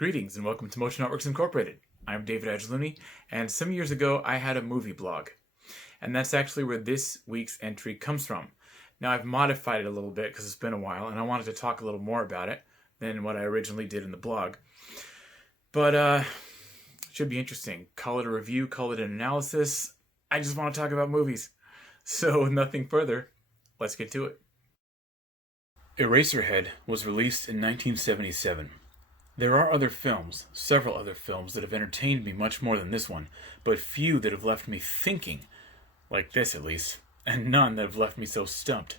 Greetings and welcome to Motion Artworks Incorporated. I'm David Lynch, and some years ago I had a movie blog. And that's actually where this week's entry comes from. Now I've modified it a little bit because it's been a while and I wanted to talk a little more about it than what I originally did in the blog. But it should be interesting. Call it a review, call it an analysis. I just want to talk about movies. So nothing further, let's get to it. Eraserhead was released in 1977. There are other films, several other films, that have entertained me much more than this one, but few that have left me thinking, like this at least, and none that have left me so stumped.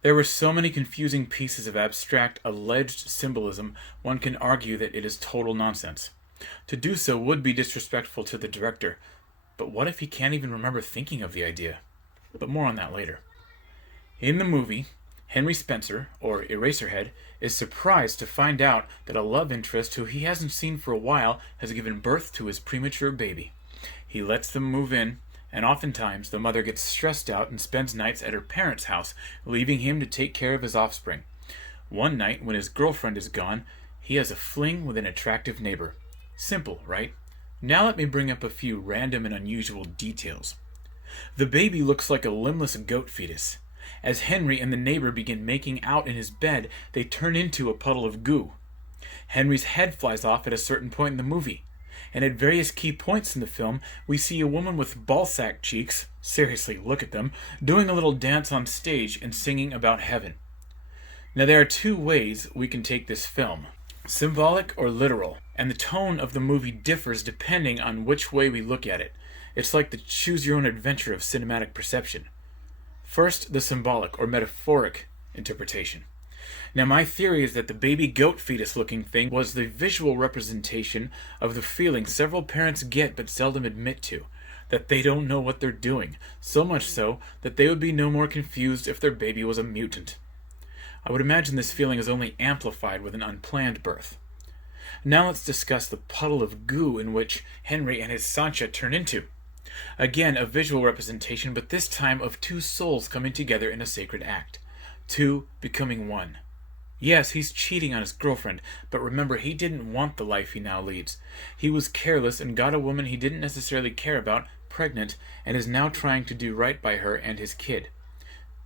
There were so many confusing pieces of abstract, alleged symbolism, one can argue that it is total nonsense. To do so would be disrespectful to the director, but what if he can't even remember thinking of the idea? But more on that later. In the movie, Henry Spencer, or Eraserhead, is surprised to find out that a love interest who he hasn't seen for a while has given birth to his premature baby. He lets them move in, and oftentimes the mother gets stressed out and spends nights at her parents' house, leaving him to take care of his offspring. One night, when his girlfriend is gone, he has a fling with an attractive neighbor. Simple, right? Now let me bring up a few random and unusual details. The baby looks like a limbless goat fetus. As Henry and the neighbor begin making out in his bed, they turn into a puddle of goo. Henry's head flies off at a certain point in the movie, and at various key points in the film, we see a woman with ballsack cheeks, seriously, look at them, doing a little dance on stage and singing about heaven. Now there are two ways we can take this film, symbolic or literal, and the tone of the movie differs depending on which way we look at it. It's like the choose-your-own-adventure of cinematic perception. First, the symbolic or metaphoric interpretation. Now my theory is that the baby goat fetus looking thing was the visual representation of the feeling several parents get but seldom admit to, that they don't know what they're doing, so much so that they would be no more confused if their baby was a mutant. I would imagine this feeling is only amplified with an unplanned birth. Now let's discuss the puddle of goo in which Henry and his Sancha turn into. Again, a visual representation, but this time of two souls coming together in a sacred act. Two becoming one. Yes, he's cheating on his girlfriend, but remember, he didn't want the life he now leads. He was careless and got a woman he didn't necessarily care about, pregnant, and is now trying to do right by her and his kid.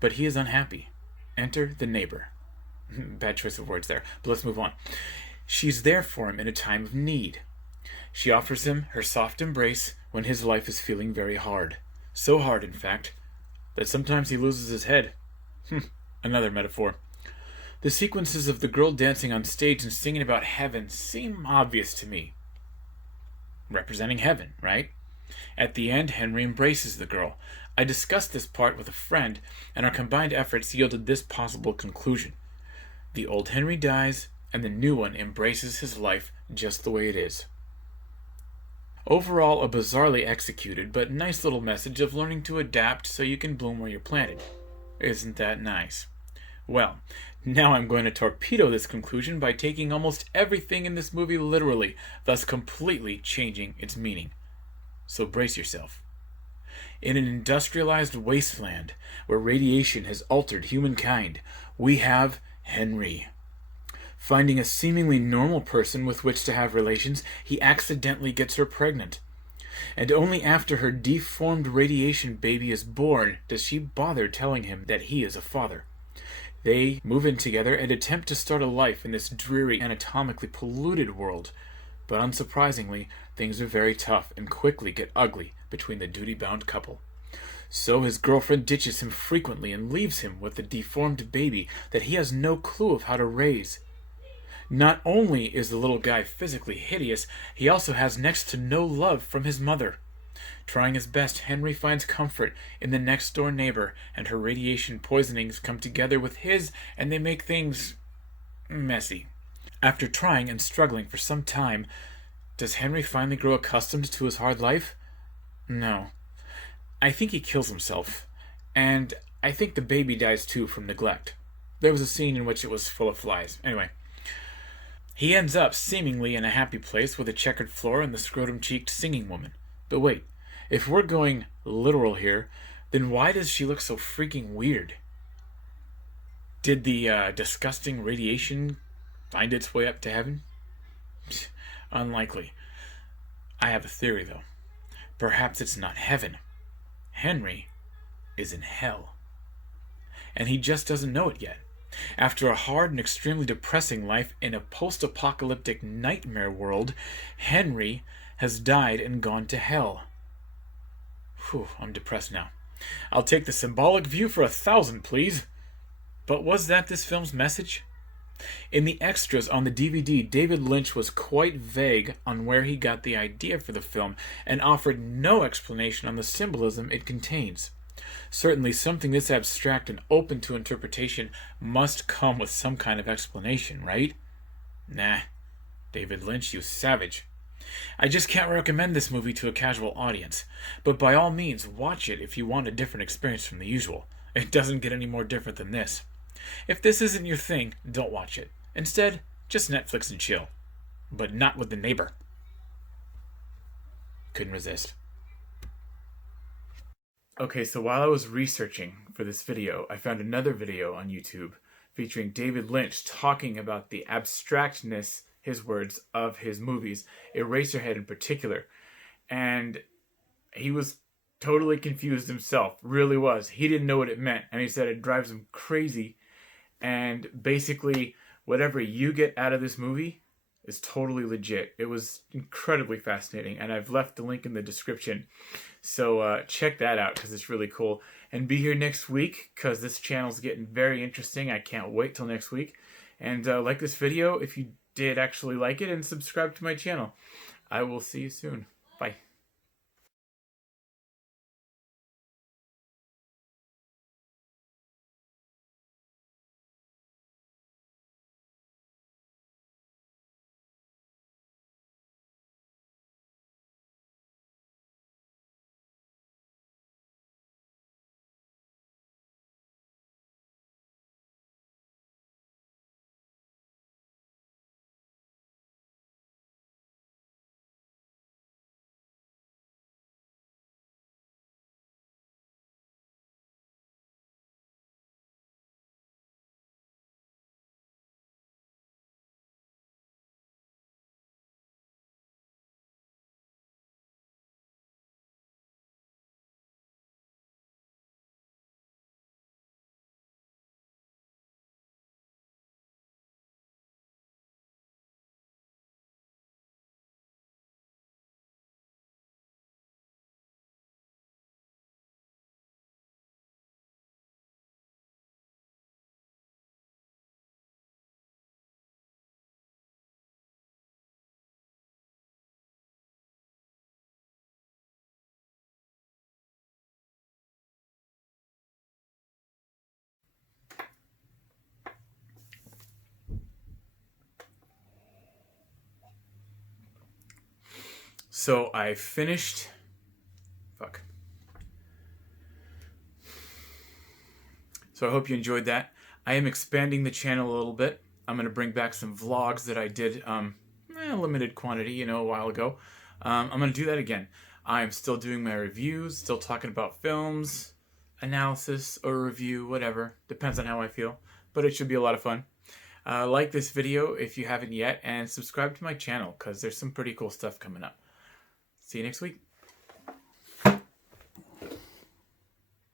But he is unhappy. Enter the neighbor. Bad choice of words there, but let's move on. She's there for him in a time of need. She offers him her soft embrace when his life is feeling very hard. So hard, in fact, that sometimes he loses his head. Another metaphor. The sequences of the girl dancing on stage and singing about heaven seem obvious to me. Representing heaven, right? At the end, Henry embraces the girl. I discussed this part with a friend, and our combined efforts yielded this possible conclusion. The old Henry dies, and the new one embraces his life just the way it is. Overall, a bizarrely executed but nice little message of learning to adapt so you can bloom where you're planted. Isn't that nice? Well, now I'm going to torpedo this conclusion by taking almost everything in this movie literally, thus completely changing its meaning. So brace yourself. In an industrialized wasteland where radiation has altered humankind, we have Henry. Finding a seemingly normal person with which to have relations, he accidentally gets her pregnant. And only after her deformed radiation baby is born does she bother telling him that he is a father. They move in together and attempt to start a life in this dreary, anatomically polluted world. But unsurprisingly, things are very tough and quickly get ugly between the duty-bound couple. So his girlfriend ditches him frequently and leaves him with a deformed baby that he has no clue of how to raise. Not only is the little guy physically hideous, he also has next to no love from his mother. Trying his best, Henry finds comfort in the next-door neighbor, and her radiation poisonings come together with his, and they make things messy. After trying and struggling for some time, does Henry finally grow accustomed to his hard life? No. I think he kills himself, and I think the baby dies too from neglect. There was a scene in which it was full of flies. Anyway. He ends up seemingly in a happy place with a checkered floor and the scrotum-cheeked singing woman. But wait, if we're going literal here, then why does she look so freaking weird? Did the disgusting radiation find its way up to heaven? Unlikely. I have a theory, though. Perhaps it's not heaven. Henry is in hell. And he just doesn't know it yet. After a hard and extremely depressing life in a post-apocalyptic nightmare world, Henry has died and gone to hell. Whew, I'm depressed now. I'll take the symbolic view for 1,000, please. But was that this film's message? In the extras on the DVD, David Lynch was quite vague on where he got the idea for the film and offered no explanation on the symbolism it contains. Certainly, something this abstract and open to interpretation must come with some kind of explanation, right? Nah. David Lynch, you savage. I just can't recommend this movie to a casual audience, but by all means, watch it if you want a different experience from the usual. It doesn't get any more different than this. If this isn't your thing, don't watch it. Instead, just Netflix and chill. But not with the neighbor. Couldn't resist. Okay, so while I was researching for this video, I found another video on YouTube featuring David Lynch talking about the abstractness, his words, of his movies, Eraserhead in particular. And he was totally confused himself, really was. He didn't know what it meant, and he said it drives him crazy. And basically, whatever you get out of this movie is totally legit. It was incredibly fascinating, and I've left the link in the description. So check that out, because it's really cool. And be here next week, because this channel's getting very interesting. I can't wait till next week. And like this video if you did actually like it, and subscribe to my channel. I will see you soon. Bye. So I finished... Fuck. So I hope you enjoyed that. I am expanding the channel a little bit. I'm going to bring back some vlogs that I did limited quantity, a while ago. I'm going to do that again. I'm still doing my reviews, still talking about films, analysis or review, whatever. Depends on how I feel. But it should be a lot of fun. Like this video if you haven't yet, and subscribe to my channel, because there's some pretty cool stuff coming up. See you next week.